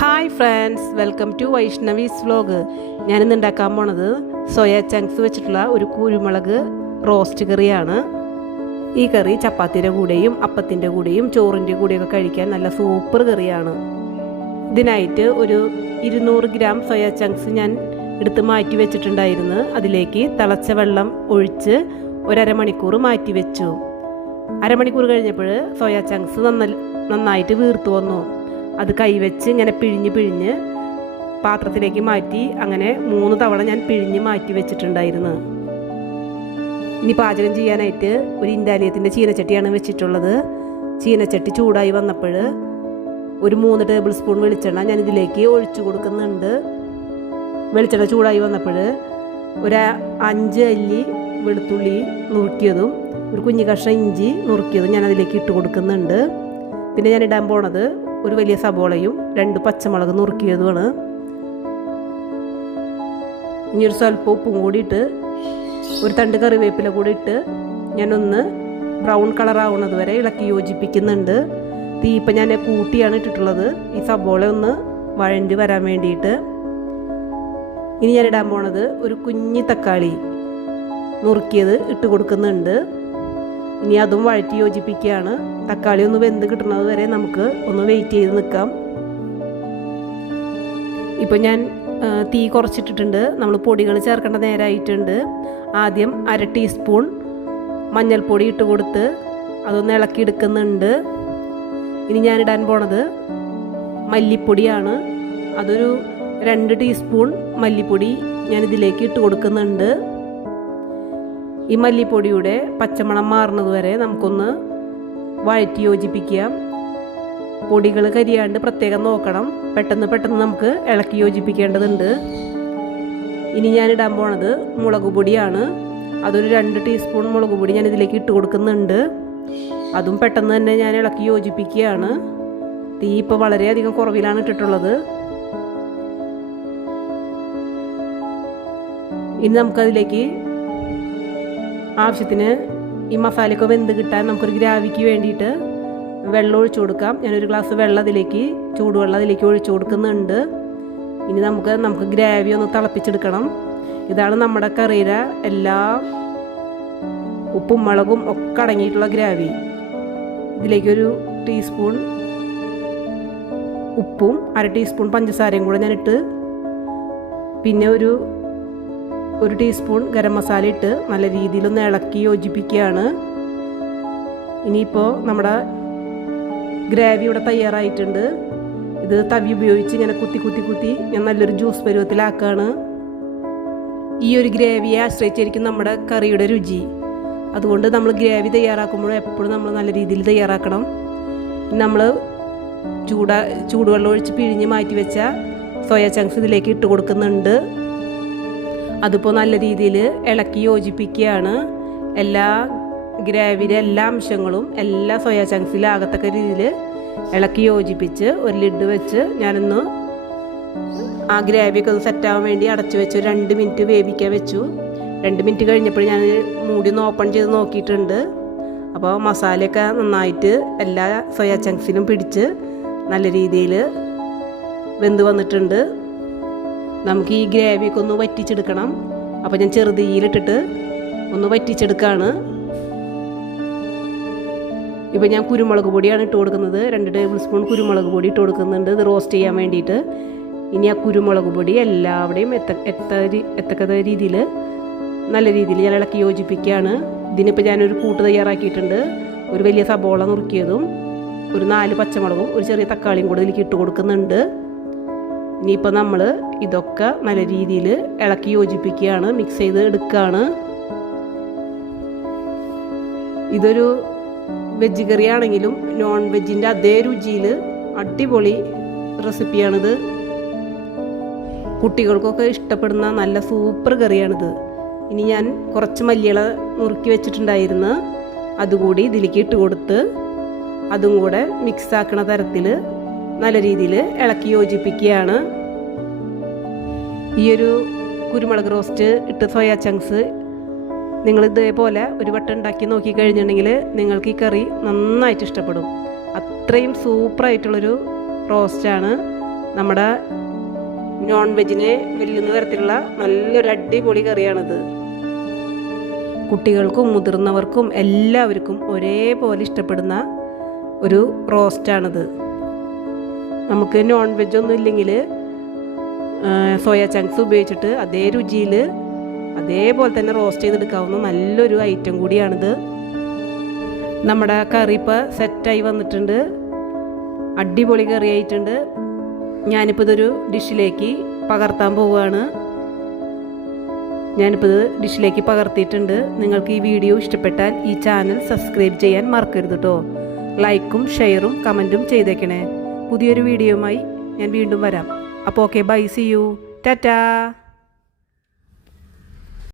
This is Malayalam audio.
Hi friends, welcome to Vaishnavi's vlog. ഞാനിന്ന് ഉണ്ടാക്കാൻ പോണത് സോയ ചങ്ക്സ് വെച്ചിട്ടുള്ള ഒരു കുരുമുളക് റോസ്റ്റ് കറിയാണ്. ഈ കറി ചപ്പാത്തിയുടെ കൂടെയും അപ്പത്തിൻ്റെ കൂടെയും ചോറിൻ്റെ കൂടെയൊക്കെ കഴിക്കാൻ നല്ല സൂപ്പർ കറിയാണ്. ഇതിനായിട്ട് ഒരു 200 ഗ്രാം സോയ ചങ്ക്സ് ഞാൻ എടുത്ത് മാറ്റി വെച്ചിട്ടുണ്ടായിരുന്നു. അതിലേക്ക് തിളച്ച വെള്ളം ഒഴിച്ച് ഒരമണിക്കൂർ മാറ്റി വെച്ചു. അരമണിക്കൂർ കഴിഞ്ഞപ്പോൾ സോയ ചങ്ക്സ് നന്നായിട്ട് വീർത്തു വന്നു. അത് കൈവച്ച് ഇങ്ങനെ പിഴിഞ്ഞ് പാത്രത്തിലേക്ക് മാറ്റി അങ്ങനെ 3 തവണ ഞാൻ പിഴിഞ്ഞ് മാറ്റി വെച്ചിട്ടുണ്ടായിരുന്നു. ഇനി പാചകം ചെയ്യാനായിട്ട് ഒരു ഇൻഡാലിയത്തിൻ്റെ ചീനച്ചട്ടിയാണ് വെച്ചിട്ടുള്ളത്. ചീനച്ചട്ടി ചൂടായി വന്നപ്പോൾ ഒരു 3 ടേബിൾ സ്പൂൺ വെളിച്ചെണ്ണ ഞാൻ ഇതിലേക്ക് ഒഴിച്ചു കൊടുക്കുന്നുണ്ട്. വെളിച്ചെണ്ണ ചൂടായി വന്നപ്പോൾ ഒരു 5 അല്ലി വെളുത്തുള്ളി നുറുക്കിയതും ഒരു കുഞ്ഞു കഷ്ണം ഇഞ്ചി നുറുക്കിയതും ഞാൻ അതിലേക്ക് ഇട്ട് കൊടുക്കുന്നുണ്ട്. പിന്നെ ഞാൻ ഇടാൻ പോണത് ഒരു വലിയ സബോളയും 2 പച്ചമുളക് നുറുക്കിയതുമാണ്. ഇനി ഒരു സ്വല്പം ഉപ്പും കൂടി ഇട്ട് ഒരു തണ്ട് കറിവേപ്പില കൂടി ഇട്ട് ഞാനൊന്ന് ബ്രൗൺ കളറാവുന്നത് വരെ ഇളക്കി യോജിപ്പിക്കുന്നുണ്ട്. തീ ഇപ്പം ഞാൻ കൂട്ടിയാണ് ഇട്ടിട്ടുള്ളത്, ഈ സബോള ഒന്ന് വഴണ്ടി വരാൻ വേണ്ടിയിട്ട്. ഇനി ഞാൻ ഇടാൻ പോണത് ഒരു കുഞ്ഞി തക്കാളി നുറുക്കിയത് ഇട്ട് കൊടുക്കുന്നുണ്ട്. ഇനി അതും വഴറ്റി യോജിപ്പിക്കുകയാണ്. തക്കാളി ഒന്ന് വെന്ത് കിട്ടുന്നത് വരെ നമുക്ക് ഒന്ന് വെയിറ്റ് ചെയ്ത് നിൽക്കാം. ഇപ്പം ഞാൻ തീ കുറച്ചിട്ടിട്ടുണ്ട്. നമ്മൾ പൊടികൾ ചേർക്കേണ്ട നേരമായിട്ടുണ്ട്. ആദ്യം 1/2 ടീസ്പൂൺ മഞ്ഞൾപ്പൊടി ഇട്ട് കൊടുത്ത് അതൊന്ന് ഇളക്കിയെടുക്കുന്നുണ്ട്. ഇനി ഞാനിടാൻ പോണത് മല്ലിപ്പൊടിയാണ്. അതൊരു 2 ടീസ്പൂൺ മല്ലിപ്പൊടി ഞാനിതിലേക്ക് ഇട്ട് കൊടുക്കുന്നുണ്ട്. ഈ മല്ലിപ്പൊടിയുടെ പച്ചമണം മാറുന്നത് വരെ നമുക്കൊന്ന് വഴറ്റി യോജിപ്പിക്കാം. പൊടികൾ കരിയാണ്ട് പ്രത്യേകം നോക്കണം. പെട്ടെന്ന് നമുക്ക് ഇളക്കി യോജിപ്പിക്കേണ്ടതുണ്ട്. ഇനി ഞാനിടാൻ പോണത് മുളക് പൊടിയാണ്. അതൊരു 2 ടീസ്പൂൺ മുളക് പൊടി ഞാൻ ഇതിലേക്ക് ഇട്ട് കൊടുക്കുന്നുണ്ട്. അതും പെട്ടെന്ന് തന്നെ ഞാൻ ഇളക്കി യോജിപ്പിക്കുകയാണ്. തീ ഇപ്പോൾ വളരെയധികം കുറവിലാണ് ഇട്ടിട്ടുള്ളത്. ഇനി നമുക്കതിലേക്ക് ആവശ്യത്തിന് ഈ മസാലയൊക്കെ വെന്ത് കിട്ടാൻ നമുക്കൊരു ഗ്രാവിക്ക് വേണ്ടിയിട്ട് വെള്ളം ഒഴിച്ചു കൊടുക്കാം. ഞാനൊരു ഗ്ലാസ് വെള്ളം അതിലേക്ക് ചൂടുവെള്ളം അതിലേക്ക് ഒഴിച്ചു കൊടുക്കുന്നുണ്ട്. ഇനി നമുക്ക് ഗ്രാവി ഒന്ന് തിളപ്പിച്ചെടുക്കണം. ഇതാണ് നമ്മുടെ കറിയുടെ എല്ലാ ഉപ്പും മുളകും ഒക്കെ അടങ്ങിയിട്ടുള്ള ഗ്രാവി. ഇതിലേക്കൊരു ടീസ്പൂൺ ഉപ്പും 1/2 ടീസ്പൂൺ പഞ്ചസാരയും കൂടെ ഞാനിട്ട് പിന്നെ ഒരു ടീസ്പൂൺ ഗരം മസാല ഇട്ട് നല്ല രീതിയിലൊന്ന് ഇളക്കി യോജിപ്പിക്കുകയാണ്. ഇനിയിപ്പോൾ നമ്മുടെ ഗ്രേവി ഇവിടെ തയ്യാറായിട്ടുണ്ട്. ഇത് തവി ഉപയോഗിച്ച് ഇങ്ങനെ കുത്തി ഞാൻ നല്ലൊരു ജ്യൂസ് പരുവത്തിലാക്കുകയാണ്. ഈ ഒരു ഗ്രേവിയെ ആശ്രയിച്ചിരിക്കും നമ്മുടെ കറിയുടെ രുചി. അതുകൊണ്ട് നമ്മൾ ഗ്രേവി തയ്യാറാക്കുമ്പോഴും എപ്പോഴും നമ്മൾ നല്ല രീതിയിൽ തയ്യാറാക്കണം. നമ്മൾ ചൂടുവെള്ളം ഒഴിച്ച് പിഴിഞ്ഞ് മാറ്റി വെച്ച സോയ ചങ്ക്സ് ഇതിലേക്ക് ഇട്ട് കൊടുക്കുന്നുണ്ട്. അതിപ്പോൾ നല്ല രീതിയിൽ ഇളക്കി യോജിപ്പിക്കുകയാണ്. എല്ലാ ഗ്രേവിയുടെ എല്ലാ അംശങ്ങളും എല്ലാ സോയ ചങ്ക്സിലാകത്തക്ക രീതിയിൽ ഇളക്കി യോജിപ്പിച്ച് ഒരു ലിഡ് വെച്ച് ഞാനൊന്ന് ആ ഗ്രേവിയൊക്കെ ഒന്ന് സെറ്റാവാൻ വേണ്ടി അടച്ചു വെച്ച് 2 മിനിറ്റ് വേവിക്കാൻ വെച്ചു. 2 മിനിറ്റ് കഴിഞ്ഞപ്പോൾ ഞാൻ മൂടി ഒന്ന് ഓപ്പൺ ചെയ്ത് നോക്കിയിട്ടുണ്ട്. അപ്പോൾ മസാലയൊക്കെ നന്നായിട്ട് എല്ലാ സോയ ചങ്ക്സിലും പിടിച്ച് നല്ല രീതിയിൽ വെന്ത് വന്നിട്ടുണ്ട്. നമുക്ക് ഈ ഗ്രേവിയൊക്കെ ഒന്ന് വറ്റിച്ചെടുക്കണം. അപ്പോൾ ഞാൻ ചെറുതീയിലിട്ടിട്ട് ഒന്ന് വറ്റിച്ചെടുക്കുകയാണ്. ഇപ്പോൾ ഞാൻ കുരുമുളക് പൊടിയാണ് ഇട്ട് കൊടുക്കുന്നത്. 2 ടേബിൾ സ്പൂൺ കുരുമുളക് പൊടി ഇട്ട് കൊടുക്കുന്നുണ്ട് ഇത് റോസ്റ്റ് ചെയ്യാൻ വേണ്ടിയിട്ട്. ഇനി ആ കുരുമുളക് പൊടി എല്ലാവിടെയും എത്തക്ക രീതിയിൽ നല്ല രീതിയിൽ ഞാൻ ഇളക്കി യോജിപ്പിക്കുകയാണ്. ഇതിനിപ്പോൾ ഞാനൊരു കൂട്ട് തയ്യാറാക്കിയിട്ടുണ്ട്. ഒരു വലിയ സബോള നുറുക്കിയതും ഒരു 4 പച്ചമുളകും ഒരു ചെറിയ തക്കാളിയും കൂടെ ഇതിലേക്ക് ഇട്ട് കൊടുക്കുന്നുണ്ട്. ഇനിയിപ്പോൾ നമ്മൾ ഇതൊക്കെ നല്ല രീതിയിൽ ഇളക്കി യോജിപ്പിക്കുകയാണ്, മിക്സ് ചെയ്ത് എടുക്കുകയാണ്. ഇതൊരു വെജ് കറി ആണെങ്കിലും നോൺ വെജിൻ്റെ അതേ രുചിയിൽ അടിപൊളി റെസിപ്പിയാണിത്. കുട്ടികൾക്കൊക്കെ ഇഷ്ടപ്പെടുന്ന നല്ല സൂപ്പർ കറിയാണിത്. ഇനി ഞാൻ കുറച്ച് മല്ലിയില നുറുക്കി വെച്ചിട്ടുണ്ടായിരുന്നു, അതുകൂടി ഇതിലേക്ക് ഇട്ട് കൊടുത്ത് അതും കൂടെ മിക്സ് ആക്കണ തരത്തിൽ നല്ല രീതിയിൽ ഇളക്കി യോജിപ്പിക്കുകയാണ്. ഈ ഒരു കുരുമുളക് റോസ്റ്റ് ഇട്ട് സോയ ചങ്ക്സ് നിങ്ങൾ ഇതേപോലെ ഒരു വട്ടം ഉണ്ടാക്കി നോക്കി കഴിഞ്ഞിട്ടുണ്ടെങ്കിൽ നിങ്ങൾക്ക് ഈ കറി നന്നായിട്ട് ഇഷ്ടപ്പെടും. അത്രയും സൂപ്പറായിട്ടുള്ളൊരു റോസ്റ്റാണ്. നമ്മുടെ നോൺ വെജിനെ വെല്ലുന്ന തരത്തിലുള്ള നല്ലൊരു അടിപൊളി കറിയാണിത്. കുട്ടികൾക്കും മുതിർന്നവർക്കും എല്ലാവർക്കും ഒരേപോലെ ഇഷ്ടപ്പെടുന്ന ഒരു റോസ്റ്റാണിത്. നമുക്ക് നോൺ വെജൊന്നും ഇല്ലെങ്കിൽ സോയ ചങ്ക്സ് ഉപയോഗിച്ചിട്ട് അതേ രുചിയിൽ അതേപോലെ തന്നെ റോസ്റ്റ് ചെയ്തെടുക്കാവുന്ന നല്ലൊരു ഐറ്റം കൂടിയാണിത്. നമ്മുടെ കറി ഇപ്പോൾ സെറ്റായി വന്നിട്ടുണ്ട്. അടിപൊളി കറി ആയിട്ടുണ്ട്. ഞാനിപ്പോൾ ഇതൊരു ഡിഷിലേക്ക് പകർത്താൻ പോവുകയാണ്. ഞാനിപ്പോൾ ഇത് ഡിഷിലേക്ക് പകർത്തിയിട്ടുണ്ട്. നിങ്ങൾക്ക് ഈ വീഡിയോ ഇഷ്ടപ്പെട്ടാൽ ഈ ചാനൽ സബ്സ്ക്രൈബ് ചെയ്യാൻ മറക്കരുത് കേട്ടോ. ലൈക്കും ഷെയറും കമൻറ്റും ചെയ്തേക്കണേ. പുതിയൊരു വീഡിയോയുമായി ഞാൻ വീണ്ടും വരാം. അപ്പോൾ okay, bye, see you, Tata.